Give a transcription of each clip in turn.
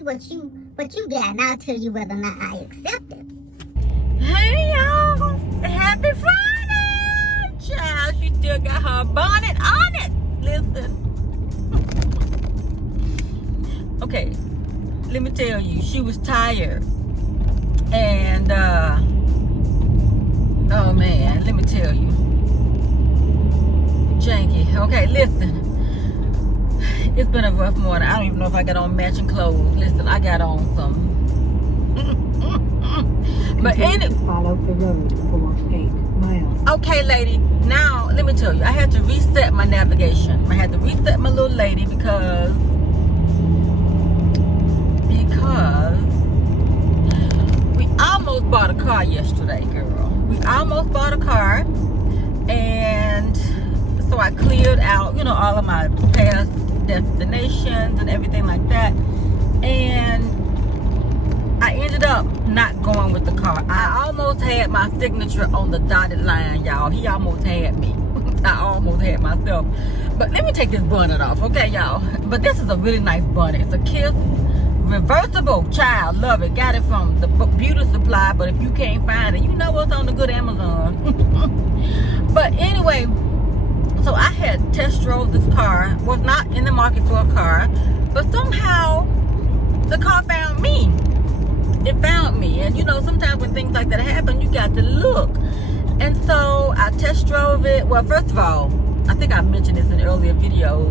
see what you got, and I'll tell you whether or not I accept it. Hey y'all, happy Friday! Child, she still got her bonnet on it. Listen. Okay, let me tell you, she was tired. And oh man, let me tell you. Janky. Okay, listen. It's been a rough morning. I don't even know if I got on matching clothes. Listen, I got on some. But follow the road for 8 miles. Okay, lady. Now let me tell you, I had to reset my navigation. I had to reset my little lady because we almost bought a car yesterday, girl. We almost bought a car, and so I cleared out, you know, all of my past destinations and everything like that, and I ended up not going with the car. I almost had my signature on the dotted line, y'all. He almost had me. I almost had myself. But let me take this bonnet off, okay, y'all? But this is a really nice bonnet. It's a Kiss Reversible. Child, love it. Got it from the beauty supply, but if you can't find it, you know what's on the good Amazon. But anyway, so I had test drove this car. Was not in the market for a car, but somehow the car found me. It found me. And you know, sometimes when things like that happen, you got to look. And so I test drove it. Well, first of all, I think I mentioned this in earlier videos.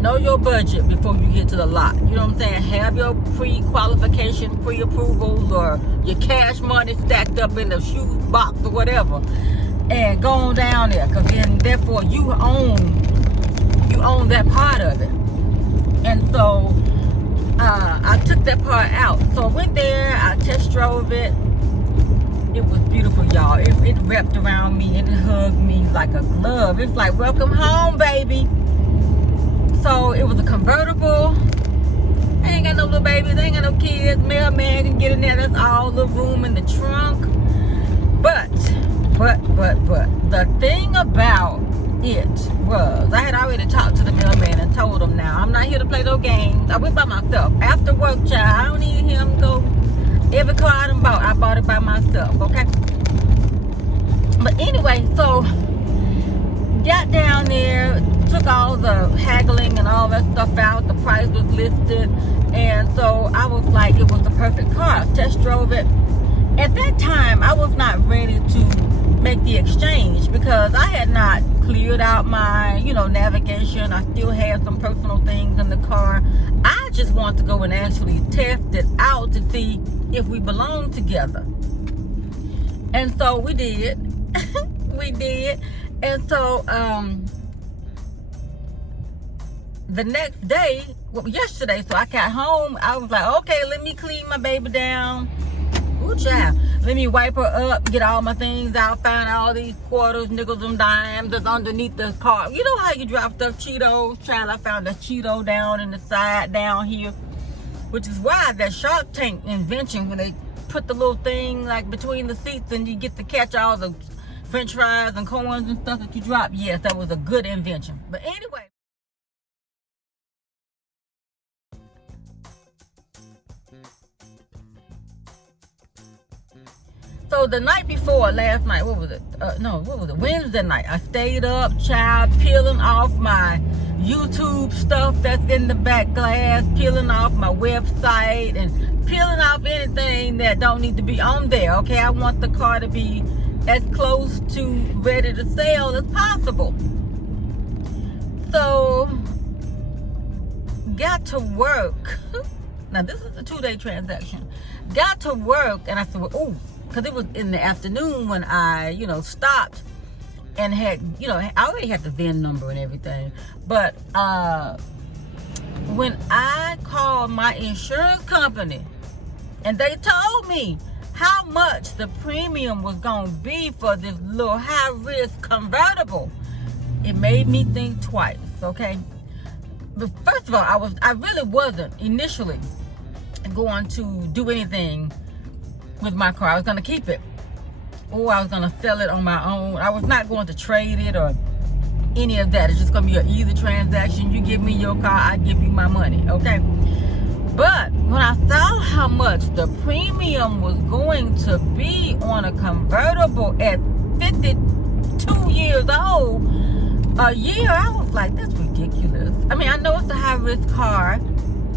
Know your budget before you get to the lot. You know what I'm saying? Have your pre-qualification, pre-approvals, or your cash money stacked up in the shoe box or whatever, and go on down there, because then therefore you own that part of it. And so I took that part out. So I went there, I test drove it. It was beautiful, y'all. It wrapped around me and it hugged me like a glove. It's like, welcome home, baby. So it was a convertible. I ain't got no little babies, I ain't got no kids. Mailman can get in there. That's all the room in the trunk. But the thing about it was, I had already talked to the mailman and told him, now I'm not here to play no games. I went by myself after work, child. I don't need him to go. Every car I bought it by myself, okay? But anyway, so got down there, took all the haggling and all that stuff out. The price was listed, and so I was like, it was the perfect car. Test drove it. At that time, I was not ready to make the exchange because I had not cleared out my, you know, navigation. I still had some personal things in the car. I just wanted to go and actually test it out to see if we belong together. And so we did. We did. And so the next day, well, yesterday, so I got home, I was like, okay, let me clean my baby down. Ooh, child. Let me wipe her up, get all my things out, find all these quarters, nickels, and dimes that's underneath the car. You know how you drop stuff, Cheetos? Child, I found a Cheeto down in the side down here, which is why that Shark Tank invention, when they put the little thing like between the seats and you get to catch all the French fries and corns and stuff that you drop. Yes, that was a good invention. But anyway. So the night before, last night, what was it? Wednesday night, I stayed up, child, peeling off my YouTube stuff that's in the back glass, peeling off my website, and peeling off anything that don't need to be on there, okay? I want the car to be as close to ready to sell as possible. So, got to work. Now, this is a 2-day transaction. Got to work, and I said, well, ooh, because it was in the afternoon when I, you know, stopped and had, you know, I already had the VIN number and everything. But when I called my insurance company and they told me how much the premium was going to be for this little high-risk convertible, it made me think twice, okay? But first of all, I really wasn't initially going to do anything with my car. I was going to keep it, or I was going to sell it on my own. I was not going to trade it or any of that. It's just going to be an easy transaction. You give me your car, I give you my money, okay? But how much the premium was going to be on a convertible at 52 years old a year, I was like, that's ridiculous. I mean, I know it's a high-risk car,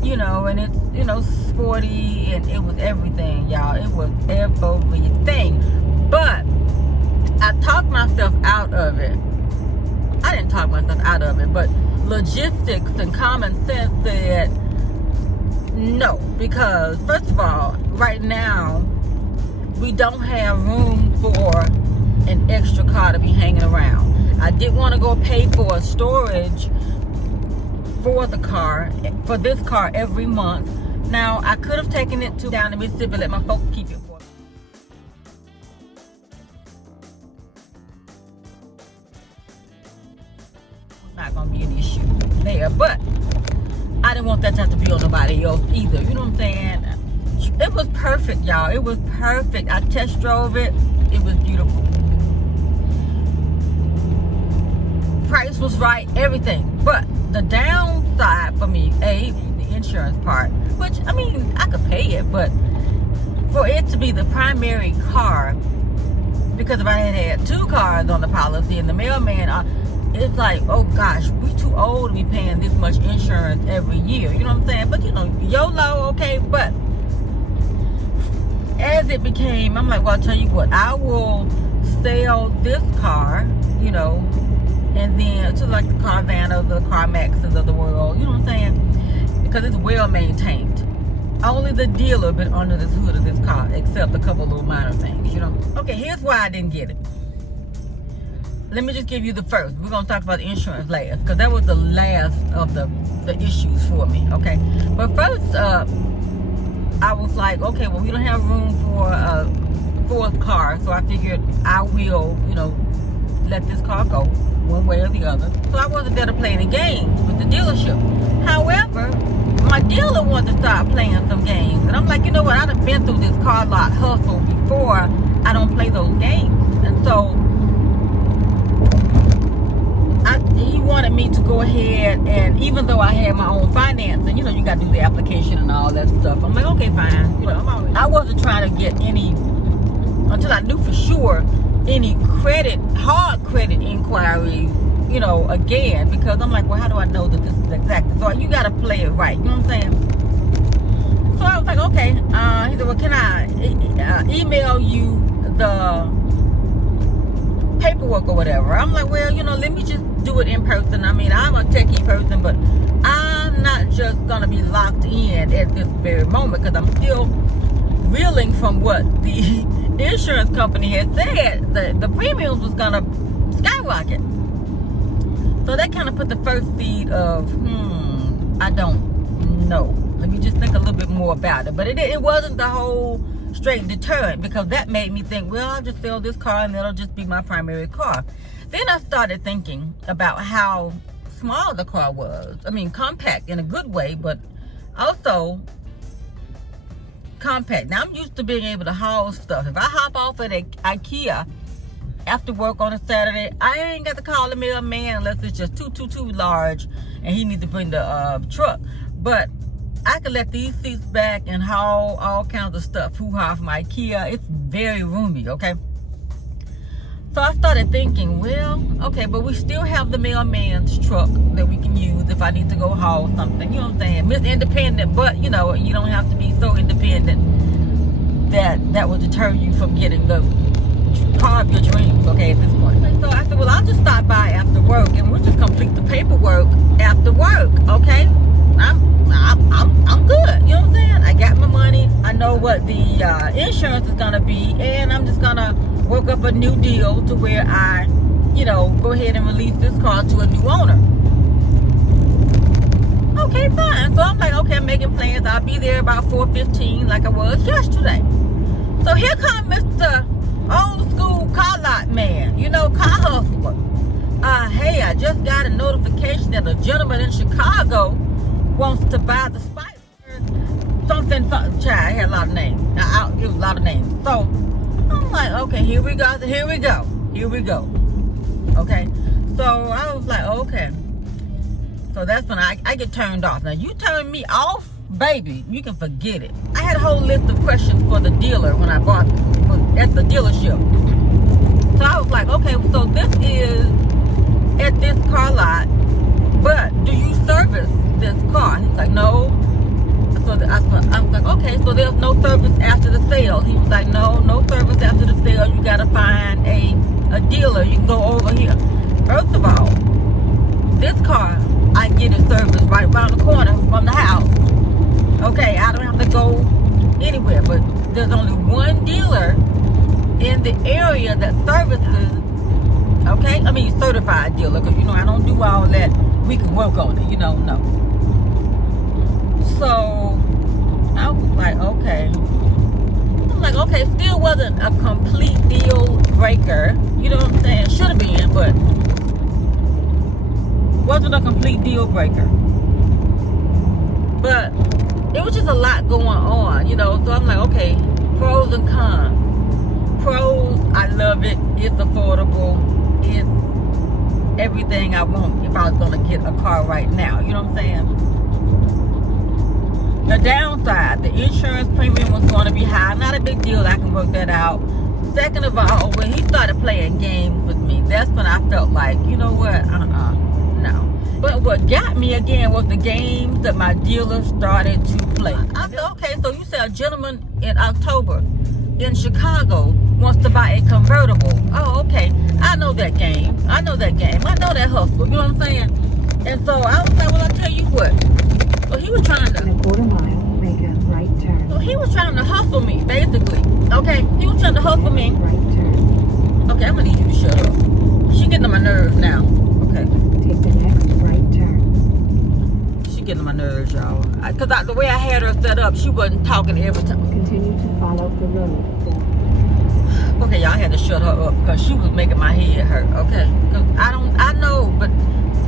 you know, and it's, you know, sporty, and it was everything, y'all. It was everything. But I talked myself out of it. I didn't talk myself out of it, but logistics and common sense said no. Because, first of all, right now, we don't have room for an extra car to be hanging around. I didn't want to go pay for a storage for the car, for this car every month. Now, I could have taken it down to Mississippi, let my folks keep it for me. It's not going to be an issue there, but I didn't want that to have to be on nobody else either. You know what I'm saying? It was perfect, y'all. It was perfect. I test drove it. It was beautiful. Price was right, everything. But the downside for me, the insurance part, which, I mean, I could pay it, but for it to be the primary car, because if I had two cars on the policy and the mailman, it's like, oh gosh, we too old to be paying this much insurance every year. You know what I'm saying? But, you know, YOLO, okay, but as it became, I'm like, well, I'll tell you what, I will sell this car, you know, and then to like the Carvanas, the CarMaxes of the world, you know what I'm saying? Because it's well maintained. Only the dealer been under this hood of this car, except a couple little minor things, you know? Okay, here's why I didn't get it. Let me just give you the first. We're going to talk about the insurance last, because that was the last of the issues for me, okay? But first, I was like, okay, well, we don't have room for a fourth car, so I figured I will, you know, let this car go one way or the other. So I wasn't there to play any games with the dealership. However, my dealer wanted to start playing some games, and I'm like, you know what, I done been through this car lot hustle before. I don't play those games. And so he wanted me to go ahead, and even though I had my own financing, you know, you got to do the application and all that stuff. I'm like, okay, fine. You know, I wasn't trying to get any, until I knew for sure, any hard credit inquiry, you know, again, because I'm like, well, how do I know that this is exactly? So you got to play it right. You know what I'm saying? So I was like, okay. He said, well, can I email you the paperwork or whatever? I'm like, well, you know, let me just do it in person. I mean, I'm a techie person, but I'm not just going to be locked in at this very moment, because I'm still reeling from what the insurance company had said that the premiums was gonna skyrocket. So that kind of put the first seed of I don't know, let me just think a little bit more about it. But it wasn't the whole straight deterrent, because that made me think, well, I'll just sell this car and that'll just be my primary car. Then I started thinking about how small the car was. I mean, compact in a good way, but also compact. Now, I'm used to being able to haul stuff. If I hop off at IKEA after work on a Saturday, I ain't got to call the mailman unless it's just too large and he needs to bring the truck. But I could let these seats back and haul all kinds of stuff hoo-ha from IKEA. It's very roomy, okay? So I started thinking, well, okay, but we still have the mailman's truck that we can use if I need to go haul something. You know what I'm saying? Miss Independent, but, you know, you don't have to be so independent that will deter you from getting the car of your dreams, okay, at this point. And so I said, well, I'll just stop by after work and we'll just complete the paperwork after work, okay? I'm good, you know what I'm saying? I got my money. I know what the insurance is going to be, and I'm just going to work up a new deal to where I, you know, go ahead and release this car to a new owner. Okay, fine. So I'm like, okay, I'm making plans. I'll be there about 4:15 like I was yesterday. So here comes Mr. Old Schook Car Lot Man, you know, car hustler. Hey, I just got a notification that a gentleman in Chicago wants to buy the Spider. Something, child, I had a lot of names. It was a lot of names. So I'm like, okay, here we go. Okay. So I was like, okay. So that's when I get turned off. Now, you turn me off baby, you can forget it. I had a whole list of questions for the dealer when I bought at the dealership. So I was like, okay, so this is at this car lot, but do you service this car? He's like, no. So I was like, okay, so there's no service after the sale. He was like, no service after the sale. You gotta find a dealer. You can go over here. First of all, this car, I get it serviced right around the corner from the house. Okay, I don't have to go anywhere, but there's only one dealer in the area that services, okay? I mean, certified dealer, because, I don't do all that. We can work on it, no. So, I was like, okay. I'm like, okay, still wasn't a complete deal breaker. You know what I'm saying? Should have been, but wasn't a complete deal breaker. But it was just a lot going on, so I'm like, okay, pros and cons. Pros, I love it. It's affordable. It's everything I want if I was going to get a car right now. You know what I'm saying? The downside, the insurance premium was going to be high. Not a big deal. I can work that out. Second of all, when he started playing games with me, that's when I felt like, you know what? No. But what got me again was the games that my dealer started to play. I said, okay, so you said a gentleman in October in Chicago wants to buy a convertible. Oh, okay. I know that game. I know that hustle. You know what I'm saying? And so I was like, well, I'll tell you what. So he was trying to... In a quarter mile, make a right turn. So he was trying to hustle me, basically. Okay? He was trying to hustle me. Right turn. Okay, I'm going to need you to shut up. She getting on my nerves now. Okay. Take the next right turn. She getting on my nerves, y'all. Because the way I had her set up, she wasn't talking every time. Continue to follow the road. Okay, y'all had to shut her up because she was making my head hurt. Okay? Because I know, but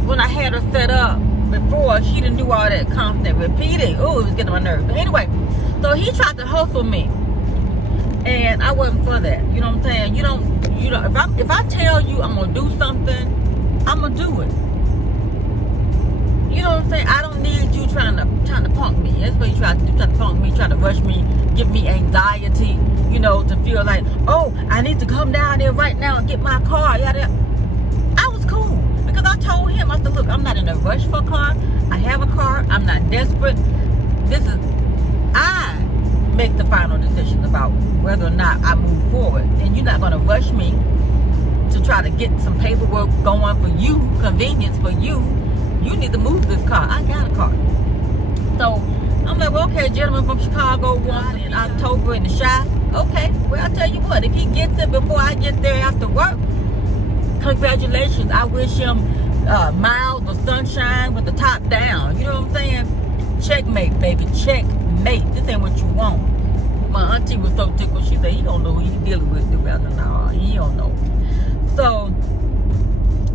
when I had her set up before, she didn't do all that constant repeating. Oh, it was getting on my nerves. But anyway, so he tried to hustle me. And I wasn't for that. You know what I'm saying? You don't, if I tell you I'm going to do something, I'm going to do it. You know what I'm saying? I don't need you trying to punk me. That's what you try to punk me, trying to rush me, give me anxiety, to feel like, oh, I need to come down there right now and get my car. I was cool. Because I told him, I said, look, I'm not in a rush for a car. I have a car. I'm not desperate. I make the final decision about whether or not I move forward. And you're not going to rush me to try to get some paperwork going for you, convenience for you. You need to move this car. I got a car. So I'm like, well, okay, gentleman from Chicago won in October in the Chi. Okay, well, I'll tell you what, if he gets it before I get there after work, congratulations. I wish him miles of sunshine with the top down. You know what I'm saying? Checkmate, baby. Checkmate. This ain't what you want. My auntie was so tickled. She said, he don't know who he's dealing with. No, he don't know. So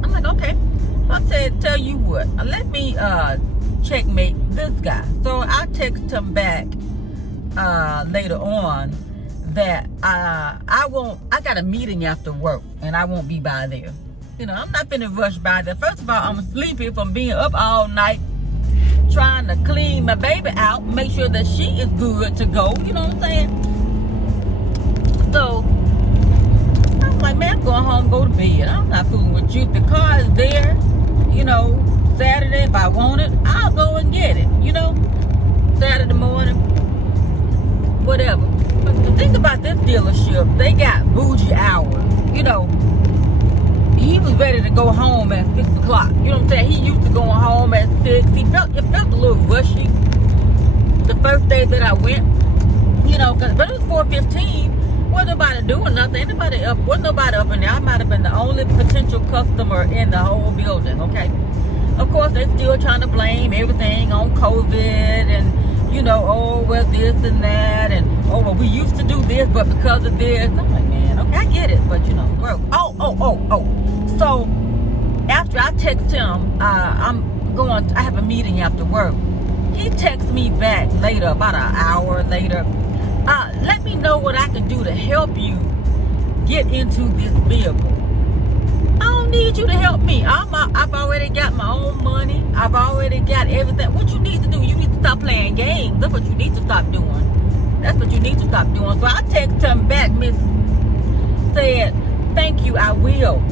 I'm like, okay. So I said, tell you what, let me checkmate this guy. So I text him back later on that I got a meeting after work and I won't be by there. I'm not finna rush by there. First of all, I'm sleepy from being up all night trying to clean my baby out, make sure that she is good to go. You know what I'm saying? So I'm like, man, I'm going home, go to bed. I'm not fooling with you. If the car is there, Saturday, if I want it, I'll go and get it. Saturday morning, whatever. But the thing about this dealership, they got bougie hours. He was ready to go home at 6 o'clock. You know what I'm saying? He used to going home at 6. It felt a little rushy the first day that I went. But it was 4:15. Wasn't nobody doing nothing. Wasn't nobody up in there. I might have been the only potential customer in the whole building, okay? Of course, they're still trying to blame everything on COVID and, oh, well, this and that. And, oh, well, we used to do this, but because of this. I'm like, man, okay, I get it. But, work. Oh. So, after I text him, I have a meeting after work. He texts me back later, about an hour later. Let me know what I can do to help you get into this vehicle. I don't don't need you to help me. I've already got my own money. I've already got everything. What you need to do, you need to stop playing games. That's what you need to stop doing. That's what you need to stop doing. So I text him back, Miss, said, thank you, I will.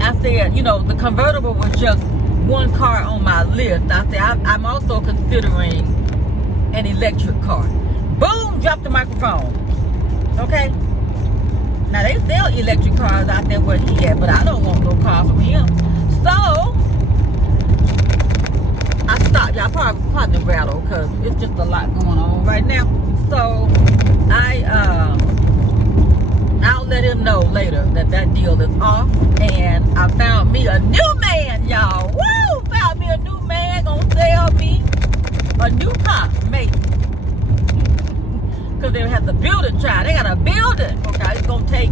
I said, you know, the convertible was just one car on my list. I said, I'm also considering an electric car. Boom, dropped the microphone. Okay? Now, they sell electric cars out there where he at, but I don't want no car from him. So, I stopped. Y'all probably rattle because it's just a lot going on right now. So, I'll let him know later that deal is off. And I found me a new man, y'all. Woo! Found me a new man. Gonna sell me a new car, maybe. Because they have to build it, child. They gotta build it. Okay, it's gonna take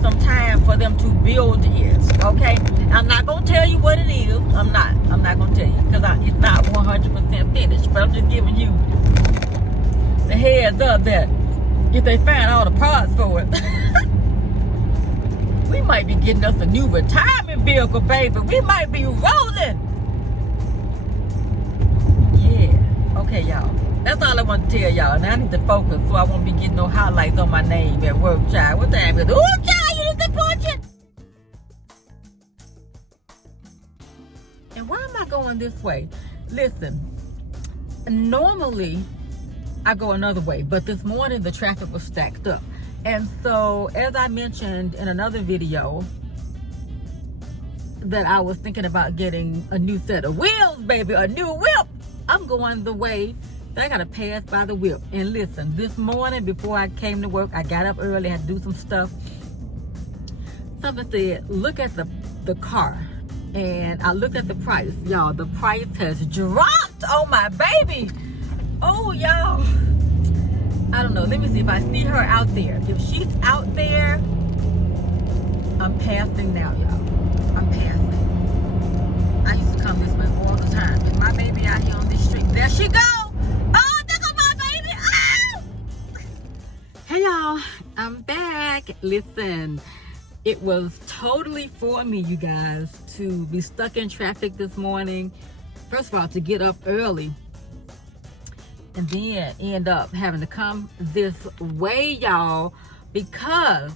some time for them to build it. Okay, I'm not gonna tell you what it is. I'm not gonna tell you because it's not 100% finished. But I'm just giving you the heads up that if they find all the parts for it, we might be getting us a new retirement vehicle, baby. We might be rolling. Yeah. Okay, y'all. That's all I want to tell y'all. Now I need to focus so I won't be getting no highlights on my name at work, child. What time is it? Oh, child, you need to punch it. And why am I going this way? Listen, normally I go another way, but this morning the traffic was stacked up. And so, as I mentioned in another video, that I was thinking about getting a new set of wheels, baby, a new whip. I'm going the way I gotta pass by the whip. And listen, this morning before I came to work, I got up early, had to do some stuff. Something said, look at the car. And I looked at the price. Y'all, the price has dropped on my baby. Oh, y'all. I don't know. Let me see if I see her out there. If she's out there, I'm passing now, y'all. I'm passing. I used to come this way all the time. If my baby out here on this street, there she go. Hey y'all, I'm back. Listen, it was totally for me, you guys, to be stuck in traffic this morning. First of all, to get up early and then end up having to come this way, y'all, because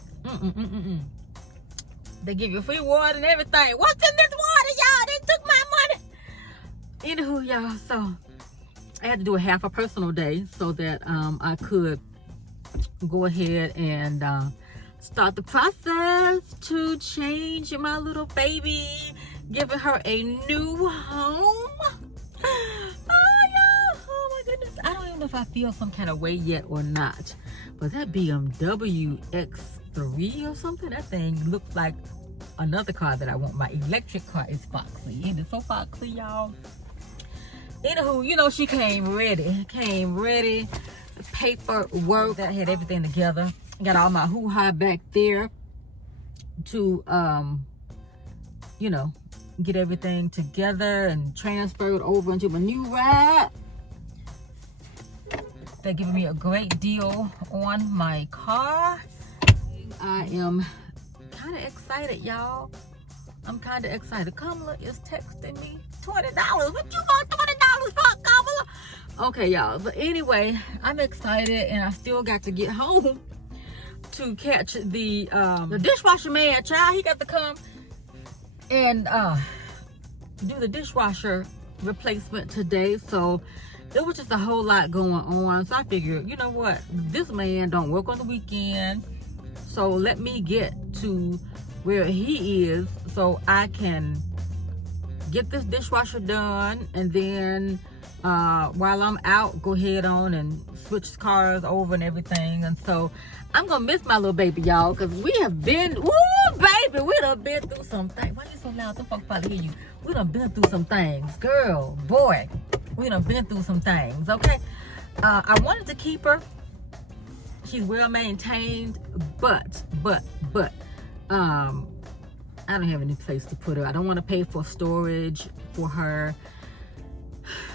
they give you free water and everything. What's in this water, y'all? They took my money. Anywho, y'all, so I had to do a half a personal day so that I could go ahead and start the process to change my little baby, giving her a new home. Oh my goodness, I don't even know if I feel some kind of way yet or not, but that BMW X3 or something, that thing looks like another car that I want. My electric car is foxy. It is so foxy, y'all. Anywho, you know, she came ready. Paperwork that had everything together. Got all my hoo-ha back there to you know, get everything together and transferred over into my new ride. They're giving me a great deal on my car. I am kind of excited, y'all. I'm kind of excited. Kamala is texting me $20. What you want $20 for, Kamala? Okay, y'all, but anyway, I'm excited, and I still got to get home to catch the dishwasher man, child. He got to come and do the dishwasher replacement today. So there was just a whole lot going on. So I figured, you know what, this man don't work on the weekend, so let me get to where he is so I can get this dishwasher done, and then while I'm out, go ahead on and switch cars over and everything. And so I'm gonna miss my little baby, y'all, because we have been, ooh, baby, we done been through some things. Why you so loud? Don't fuck probably hear you. We done been through some things, girl, boy. We done been through some things, okay? I wanted to keep her. She's well maintained, but I don't have any place to put her. I don't want to pay for storage for her.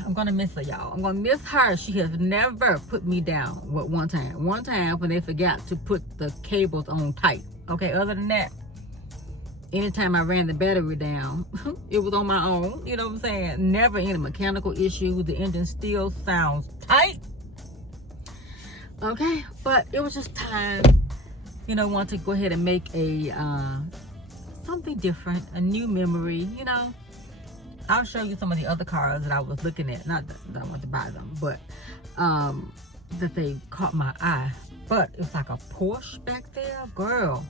I'm gonna miss her, y'all. I'm gonna miss her. She has never put me down. What, one time when they forgot to put the cables on tight. Okay, other than that, anytime I ran the battery down, it was on my own. You know what I'm saying? Never any mechanical issue. The engine still sounds tight. Okay, but it was just time, you know, want to go ahead and make a something different, a new memory. You know, I'll show you some of the other cars that I was looking at. Not that I want to buy them, but that they caught my eye. But it was like a Porsche back there, girl,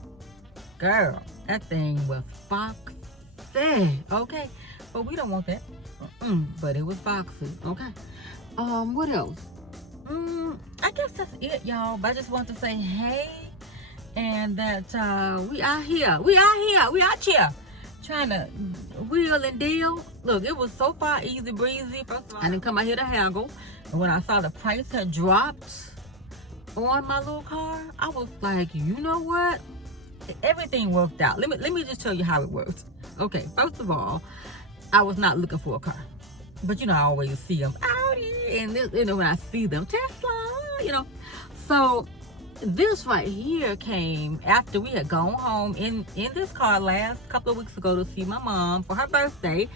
that thing was foxy. Okay, but we don't want that. But it was foxy. Okay. What else? I guess that's it, y'all. But I just want to say hey, and that we out here, we out here trying to wheel and deal. Look, it was so far easy breezy. First of all, I didn't come out here to haggle, and when I saw the price had dropped on my little car, I was like, you know what? Everything worked out. Let me just tell you how it worked. Okay, first of all, I was not looking for a car, but you know I always see them Audi, and you know when I see them Tesla, you know. So this right here came after we had gone home in this car last couple of weeks ago to see my mom for her birthday,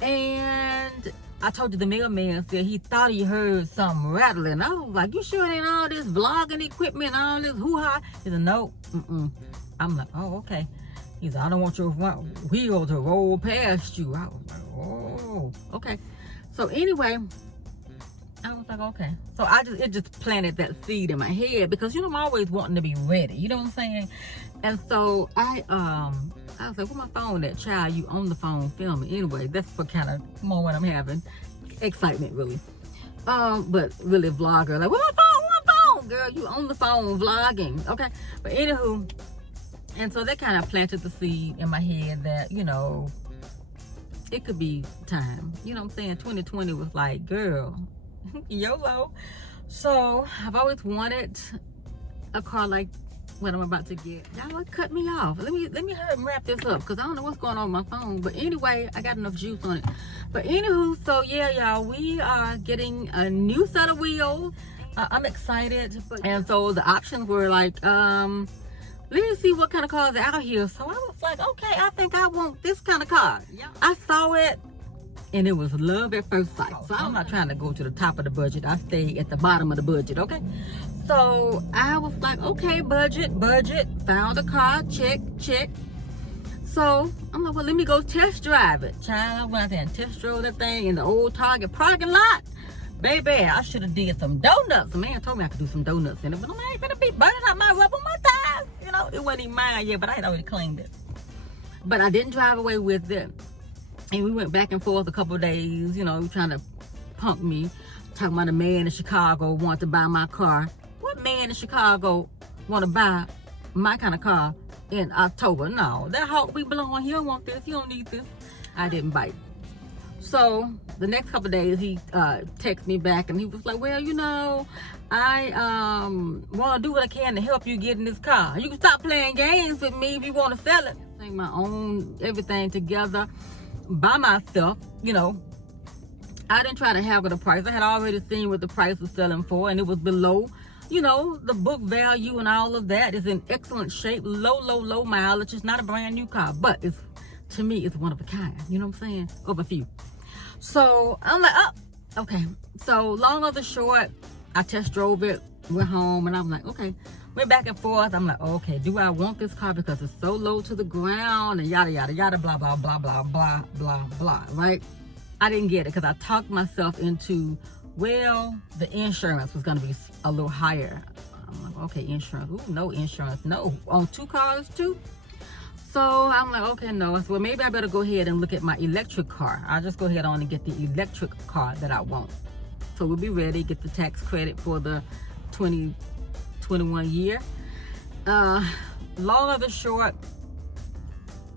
and I told you the mailman said he thought he heard something rattling. I was like, you sure it ain't all this vlogging equipment, all this hoo-ha? He said, no, I'm like, oh, okay. He said, I don't want your wheel to roll past you. I was like, oh, okay. So anyway, I was like, okay. So it just planted that seed in my head because, you know, I'm always wanting to be ready. You know what I'm saying? And so I was like, where my phone at? Child, you on the phone filming. Anyway, that's what kind of moment I'm having. Excitement, really. But really vlogger. Like, where my phone? Girl, you on the phone vlogging. Okay. But anywho, and so that kind of planted the seed in my head that, you know, it could be time. You know what I'm saying? 2020 was like, girl, YOLO. So I've always wanted a car like what I'm about to get. Y'all cut me off. Let me hurry and wrap this up because I don't know what's going on with my phone. But anyway, I got enough juice on it. But anywho, so yeah, y'all, we are getting a new set of wheels. I'm excited. And so the options were like, let me see what kind of cars are out here. So I was like, okay, I think I want this kind of car. Yeah. I saw it and it was love at first sight. So I'm not trying to go to the top of the budget. I stay at the bottom of the budget, okay? So I was like, okay, budget. Found a car, check. So I'm like, well, let me go test drive it. Child, I went out there and test drove that thing in the old Target parking lot. Baby, I should have did some donuts. The man told me I could do some donuts in it, but I ain't gonna be burning out my rubber my tires. You know, it wasn't even mine yet, but I had already cleaned it. But I didn't drive away with it. And we went back and forth a couple of days, you know, trying to punk me. Talking about a man in Chicago wanted to buy my car. What man in Chicago want to buy my kind of car in October? No, that hawk we belong, he don't want this, he don't need this. I didn't bite. So the next couple of days he texted me back and he was like, well, you know, I want to do what I can to help you get in this car. You can stop playing games with me if you want to sell it. Take my own everything together by myself, you know. I didn't try to haggle the price. I had already seen what the price was selling for, and it was below, you know, the book value and all of that. Is in excellent shape, low mileage. It's not a brand new car, but it's, to me, it's one of a kind. You know what I'm saying? Of a few. So I'm like, oh, okay. So long or the short, I test drove it, went home, and I'm like, okay. Went back and forth. I'm like, okay, do I want this car because it's so low to the ground and yada yada, blah blah blah blah blah blah blah, right? I didn't get it because I talked myself into, well, the insurance was gonna be a little higher. I'm like, okay, insurance. Ooh, no insurance, no. On 2 cars too. So I'm like, okay, no. So well, maybe I better go ahead and look at my electric car. I'll just go ahead on and get the electric car that I want. So we'll be ready, get the tax credit for the 2021 year. Long or the short,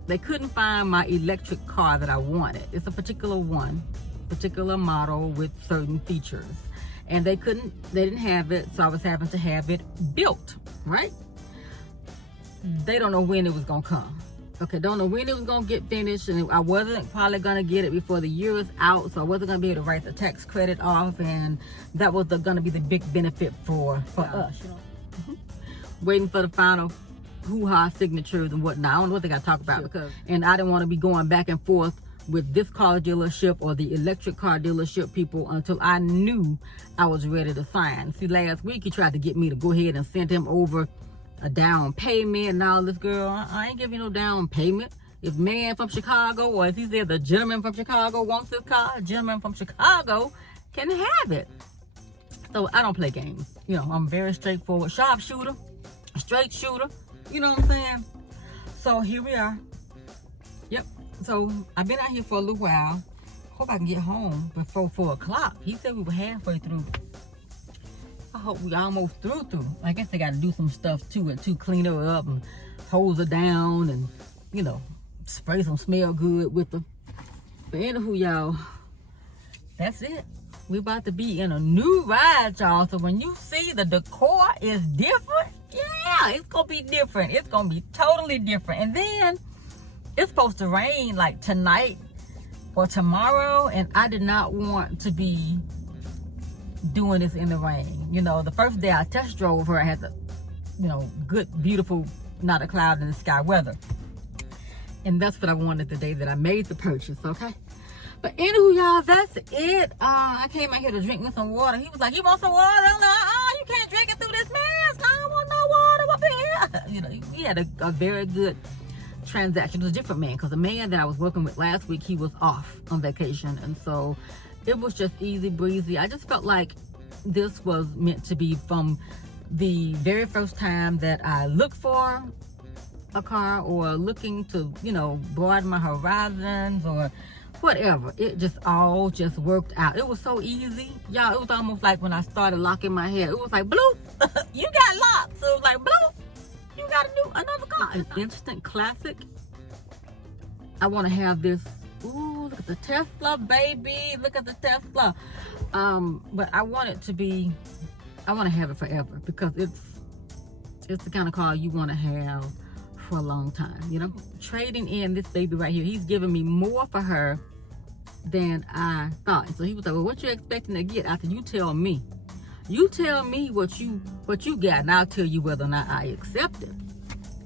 they couldn't find my electric car that I wanted. It's a particular model with certain features, and they didn't have it, so I was having to have it built, right? They don't know when it was gonna come. Okay, don't know when it was gonna get finished, and I wasn't probably gonna get it before the year is out, so I wasn't gonna be able to write the tax credit off, and that was gonna be the big benefit for us, you know. Waiting for the final hoo-ha signatures and whatnot. I don't know what they got to talk about, and I didn't want to be going back and forth with this car dealership or the electric car dealership people until I knew I was ready to sign. See, last week he tried to get me to go ahead and send him over a down payment and all this. Girl, I ain't giving you no down payment. If man from Chicago, or as he said, the gentleman from Chicago wants this car, a gentleman from Chicago can have it. So I don't play games. You know, I'm very straightforward, sharpshooter, straight shooter. You know what I'm saying? So here we are. Yep. So I've been out here for a little while. Hope I can get home before 4 o'clock. He said we were halfway through. I hope we almost through. I guess they got to do some stuff to it to clean her up and hose her down and, you know, spray some smell good with her. But anywho, y'all, that's it. We're about to be in a new ride, y'all. So when you see the decor is different, yeah, it's gonna be different. It's gonna be totally different. And then it's supposed to rain like tonight or tomorrow, and I did not want to be doing this in the rain. You know, the first day I test drove her, I had the, you know, good, beautiful, not a cloud in the sky weather. And that's what I wanted the day that I made the purchase, okay? But anywho, y'all, that's it. I came out here to drink me some water. He was like, you want some water? I'm like, oh, you can't drink it through this mask. I don't want no water up here. You know, he had a very good transaction. It was a different man, because the man that I was working with last week, he was off on vacation. And so it was just easy breezy. I just felt like this was meant to be from the very first time that I looked for a car or looking to, you know, broaden my horizons or whatever. It just all just worked out. It was so easy, y'all. It was almost like when I started locking my hair, it was like, bloop, you got locked. So it was like, bloop, you got another car. An instant classic. I want to have this. Ooh, look at the Tesla, baby. Look at the Tesla. But I want it to be, I want to have it forever, because it's the kind of car you want to have for a long time, you know. Trading in this baby right here, he's giving me more for her than I thought. So he was like, well, what you expecting to get? I said, you tell me what you got, and I'll tell you whether or not I accept it.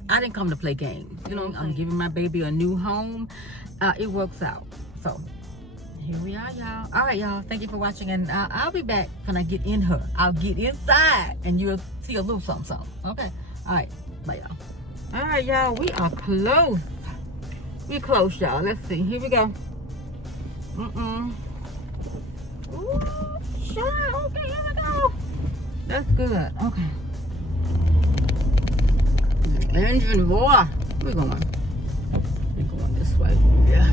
I didn't come to play games, you know. I'm giving my baby a new home. It works out. So here we are, y'all. All right, y'all, thank you for watching, and I'll be back when I get in her. I'll get inside and you'll see a little something. Okay, all right, bye, y'all. All right, y'all, we are close. We close, y'all. Let's see. Here we go. Ooh, sure. Okay, here we go. That's good. Okay. Engine boy. We're going this way. Yeah.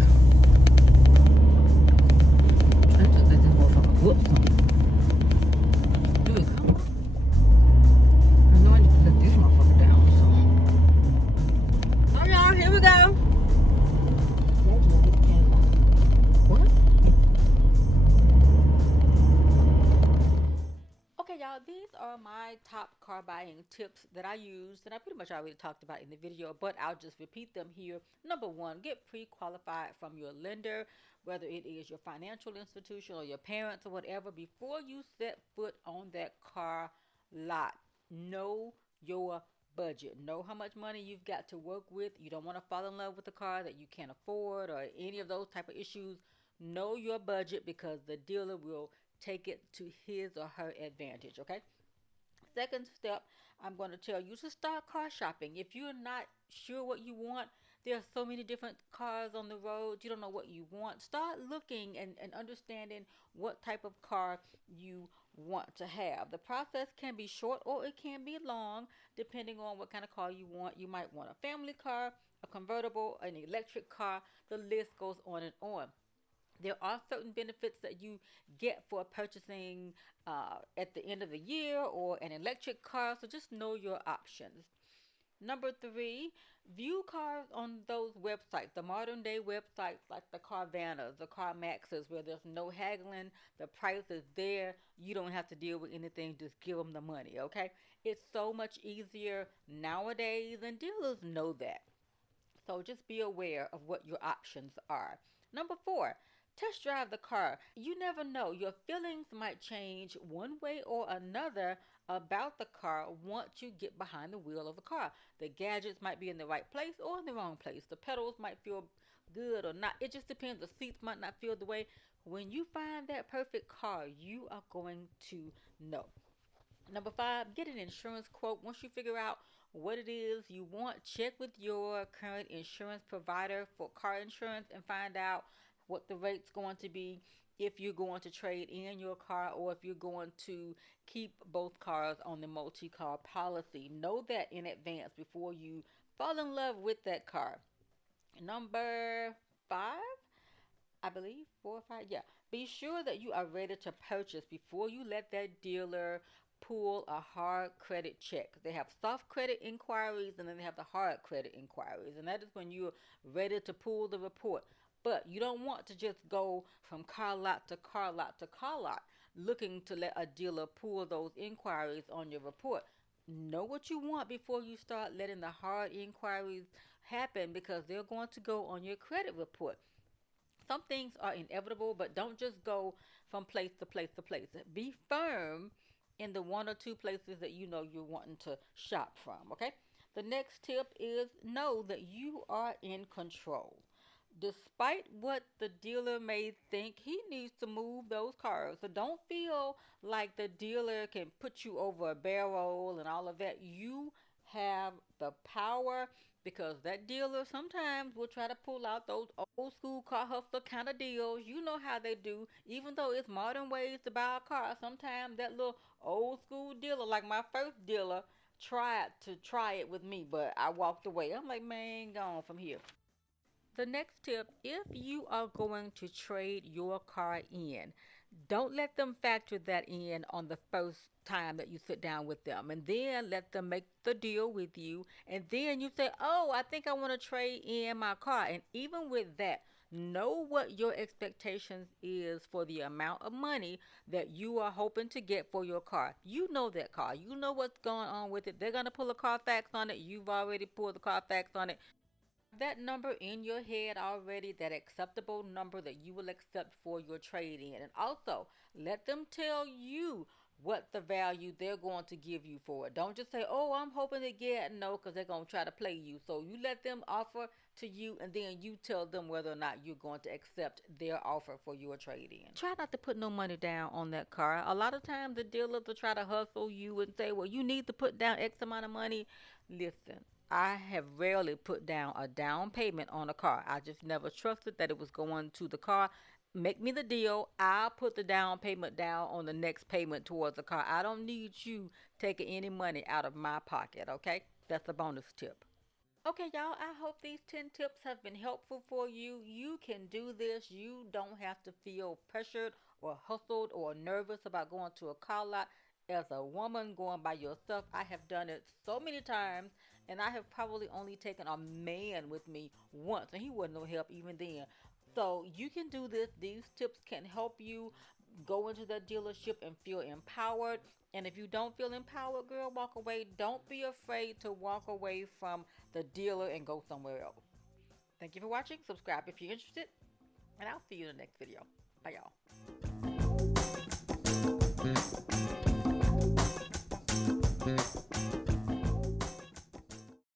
I just think this motherfucker whoops something. Do it come? I know I need to let this motherfucker down, so. Y'all, here we go. What? Okay, y'all, these are my top car buying tips that I used, and I pretty much already talked about in the video, but I'll just repeat them here. Number one, get pre-qualified from your lender, whether it is your financial institution or your parents or whatever, before you set foot on that car lot. Know your budget. Know how much money you've got to work with. You don't want to fall in love with a car that you can't afford or any of those type of issues. Know your budget, because the dealer will take it to his or her advantage, okay? Second step, I'm going to tell you to start car shopping. If you're not sure what you want, there are so many different cars on the road. You don't know what you want. Start looking and understanding what type of car you want to have. The process can be short or it can be long, depending on what kind of car you want. You might want a family car, a convertible, an electric car. The list goes on and on. There are certain benefits that you get for purchasing at the end of the year or an electric car, so just know your options. Number three, view cars on those websites, the modern day websites like the Carvanas, the CarMaxes, where there's no haggling, the price is there, you don't have to deal with anything, just give them the money, okay? It's so much easier nowadays, and dealers know that. So just be aware of what your options are. Number four, Test drive the car. You never know. Your feelings might change one way or another about the car once you get behind the wheel of the car. The gadgets might be in the right place or in the wrong place. The pedals might feel good or not. It just depends. The seats might not feel the way. When you find that perfect car, you are going to know. Number 5, get an insurance quote. Once you figure out what it is you want, check with your current insurance provider for car insurance and find out what the rate's going to be if you're going to trade in your car or if you're going to keep both cars on the multi-car policy. Know that in advance before you fall in love with that car. Number 5, I believe 4 or 5. Yeah. Be sure that you are ready to purchase before you let that dealer pull a hard credit check. They have soft credit inquiries and then they have the hard credit inquiries. And that is when you're ready to pull the report. But you don't want to just go from car lot to car lot to car lot looking to let a dealer pull those inquiries on your report. Know what you want before you start letting the hard inquiries happen, because they're going to go on your credit report. Some things are inevitable, but don't just go from place to place to place. Be firm in the 1 or 2 places that you know you're wanting to shop from, okay? The next tip is know that you are in control. Despite what the dealer may think, he needs to move those cars. So don't feel like the dealer can put you over a barrel and all of that. You have the power, because that dealer sometimes will try to pull out those old school car hustler kind of deals. You know how they do. Even though it's modern ways to buy a car, sometimes that little old school dealer, like my first dealer, tried to try it with me, but I walked away. I'm like, man, go on from here. The next tip, if you are going to trade your car in, don't let them factor that in on the first time that you sit down with them, and then let them make the deal with you, and then you say, oh, I think I want to trade in my car. And even with that, know what your expectations is for the amount of money that you are hoping to get for your car. You know that car. You know what's going on with it. They're going to pull a Carfax on it. You've already pulled the Carfax on it. That number in your head already, that acceptable number that you will accept for your trade-in. And also, let them tell you what the value they're going to give you for it. Don't just say, oh, I'm hoping to get, no, because they're going to try to play you. So you let them offer to you, and then you tell them whether or not you're going to accept their offer for your trade-in. Try not to put no money down on that car. A lot of times the dealers will try to hustle you and say, well, you need to put down X amount of money. Listen, I have rarely put down a down payment on a car. I just never trusted that it was going to the car. Make me the deal. I'll put the down payment down on the next payment towards the car. I don't need you taking any money out of my pocket, okay? That's a bonus tip. Okay, y'all, I hope these 10 tips have been helpful for you. You can do this. You don't have to feel pressured or hustled or nervous about going to a car lot. As a woman going by yourself, I have done it so many times, and I have probably only taken a man with me once, and he wasn't no help even then. So you can do this. These tips can help you go into that dealership and feel empowered. And if you don't feel empowered, girl, walk away. Don't be afraid to walk away from the dealer and go somewhere else. Thank you for watching. Subscribe if you're interested, and I'll see you in the next video. Bye, y'all.